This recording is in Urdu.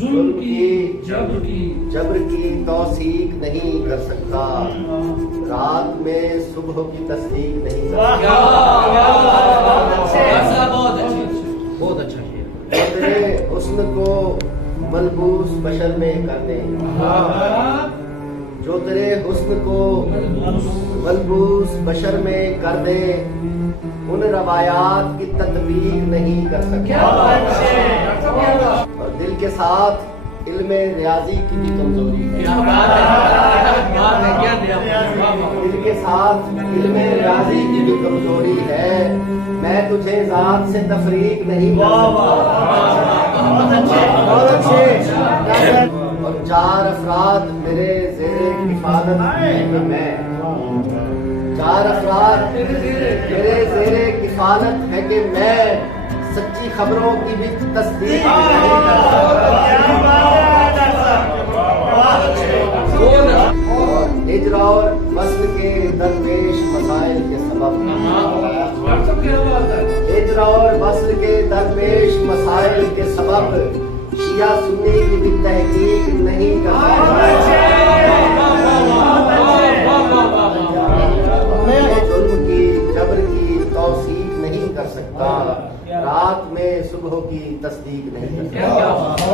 ظلم کی جبر کی توثیق نہیں کر سکتا، رات میں صبح کی تصدیق نہیں کر سکتا۔ بہت اچھا شعر۔ جو تیرے حسن کو ملبوس بشر میں کر دے، جو تیرے حسن کو ملبوس بشر میں کر دے، ان روایات کی تطبیق نہیں کر سکتا۔ اور دل کے ساتھ علم ریاضی کی بھی کمزوری ہے، دل کے ساتھ علم ریاضی کی بھی کمزوری ہے، میں تجھے ذات سے تفریق نہیں کر سکتا۔ اور چار افراد میرے زیر کفالت ہیں کہ میں، چار افراد میرے زیر کفالت ہے کہ میں سچی خبروں کی بھی تصدیق نہیں کر سکتا۔ اور ہجر اور وصل کے درپیش مسائل کے سبب، ہجر اور وصل کے درپیش مسائل کے سبب شیعہ سنی کی بھی تحقیق نہیں کر ظلم کی جبر کی توثیق نہیں کر سکتا، رات میں صبح کی تصدیق نہیں کر سکتا۔